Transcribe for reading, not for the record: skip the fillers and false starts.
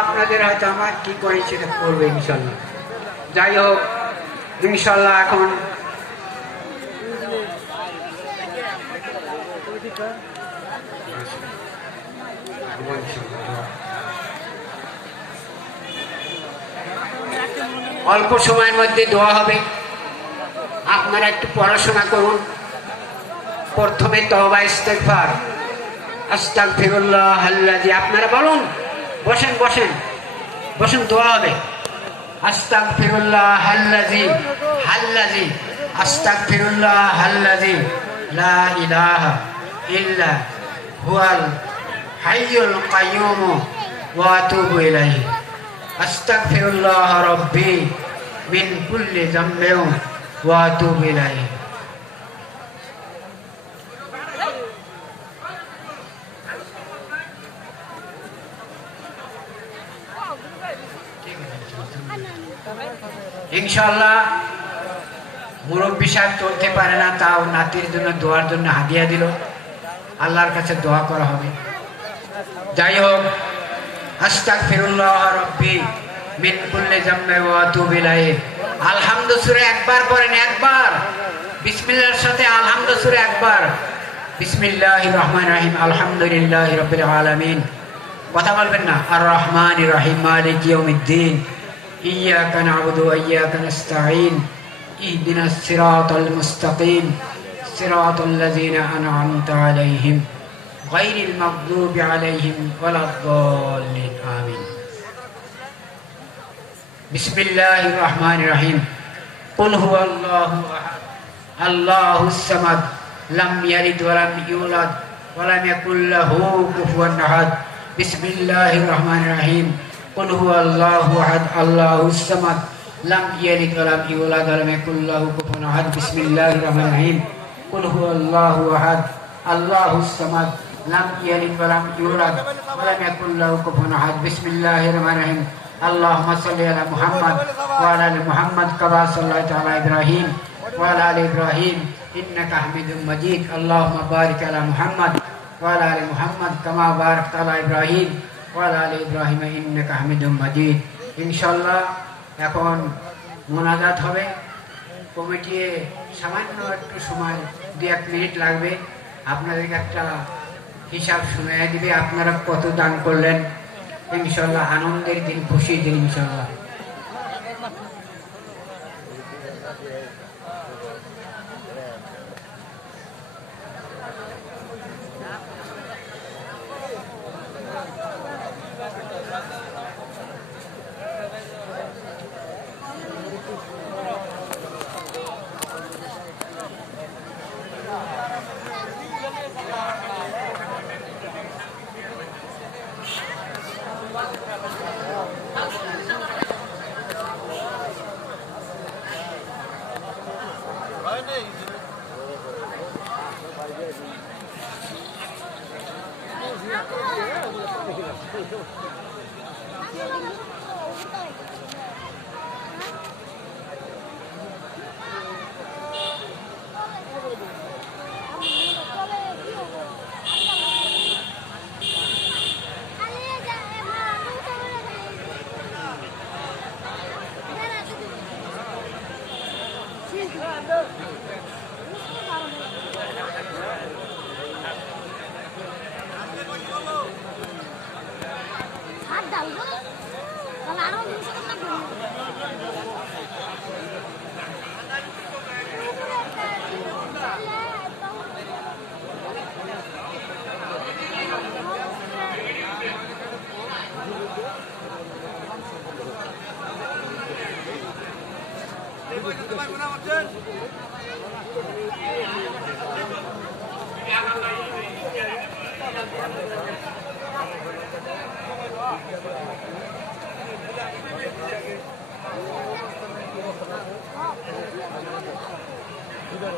আপনাদের হয়তো আমার কি করে সেটা করবে ইনশাল্লাহ। যাই হোক ইনশাল্লাহ এখন অল্প সময়ের মধ্যে দোয়া হবে। আপনারা একটু পড়াশোনা করুন। প্রথমে তওবা ইস্তেগফার, আস্তাগফিরুল্লাহ আল্লাযী, আপনারা বলুন, বসেন বসেন বসেন, দোয়া হবে। আস্তাগফিরুল্লাহ আল্লাযী আল্লাযী আস্তাগফিরুল্লাহ আল্লাযী লা ইলাহা ইল্লা হুয়াল হাইয়ুল কাইয়্যুম ওয়া আতুবু ইলাইহি। আস্তাগফিরুল্লাহ রাব্বী মিন কুল্লি যামবিন ওয়া আতুবু ইলাইহি। ইনশাআল্লাহ মুরব্বী সাহেব চলতে পারে না, তাও নাতির জন্য দোয়ার জন্য হাদিয়া দিল, আল্লাহর কাছে দোয়া করা হবে। যাই হোক, আস্তাগফিরুল্লাহ রাব্বী মিন কুল্লি যামবিন ওয়া আতুবু ইলাইহি। আলহামদু সূরা একবার পড়েন, একবার বিসমিল্লাহর সাথে আলহামদু সূরা একবার। বিসমিল্লাহির রহমানির রহিম, আলহামদুলিল্লাহি রাব্বিল আলামিন। কথা বলবেন না। আর রহমানির রহিম, মালিকি ইয়াউমিদ্দিন, ইয়্যাকা না'বুদু ওয়া ইয়্যাকা নাস্তাঈন, ইহদিনাস সিরাতাল মুস্তাকিম, সিরাতাল লাযীনা আন'আমতা আলাইহিম, গায়রিল মাগদুবি আলাইহিম ওয়ালাদ-দাল্লিন। আমিন। বিসমিল্লাহির রহমানির রহিম। কুল হুয়াল্লাহু আহাদ, আল্লাহুস সামাদ, লাম ইয়ালিদ ওয়া লাম ইউলাদ ওয়া লাম ইয়াকুল লাহু কুফুয়ান আহাদ। বিসমিল্লাহির রহমানির রহিম। কুল হুয়াল্লাহু আহাদ, আল্লাহুস সামাদ, লাম ইয়ালিদ ওয়া লাম ইউলাদ ওয়া লাম ইয়াকুল লাহু কুফুয়ান আহাদ। বিসমিল্লাহির রহমানির রহিম। কুল হুয়াল্লাহু আহাদ, আল্লাহুস সামাদ, লাম ইয়ালিদ ওয়া লাম ইউলাদ ওয়া লাম ইয়াকুল লাহু কুফুয়ান আহাদ। বিসমিল্লাহির রহমানির রহিম। আল্লাহুম্মা সাল্লি আলা মুহাম্মাদ ওয়া আলা আলি মুহাম্মাদ কামা সাল্লাইতা আলা ইব্রাহিম ওয়া আলা আলি ইব্রাহিম ইন্নাকা হামিদুম মাজিদ। আল্লাহুম্মা বারিক আলা মুহাম্মাদ ওয়া আলা আলি মুহাম্মাদ কামা বারাকতা আলা ইব্রাহিম ওয়া আলা আলি ইব্রাহিম ইন্নাকা হামিদুম মাজিদ। ইনশাআল্লাহ এখন মোনাজাত হবে। কমিটি সামান্য একটু সময় 2-1 মিনিট লাগবে, আপনাদেরকে একটা হিসাব শুনিয়ে দিবে আপনারা কত দান করলেন। ইনশাআল্লাহ আনন্দের দিন, খুশির দিন ইনশাআল্লাহ। Tidak,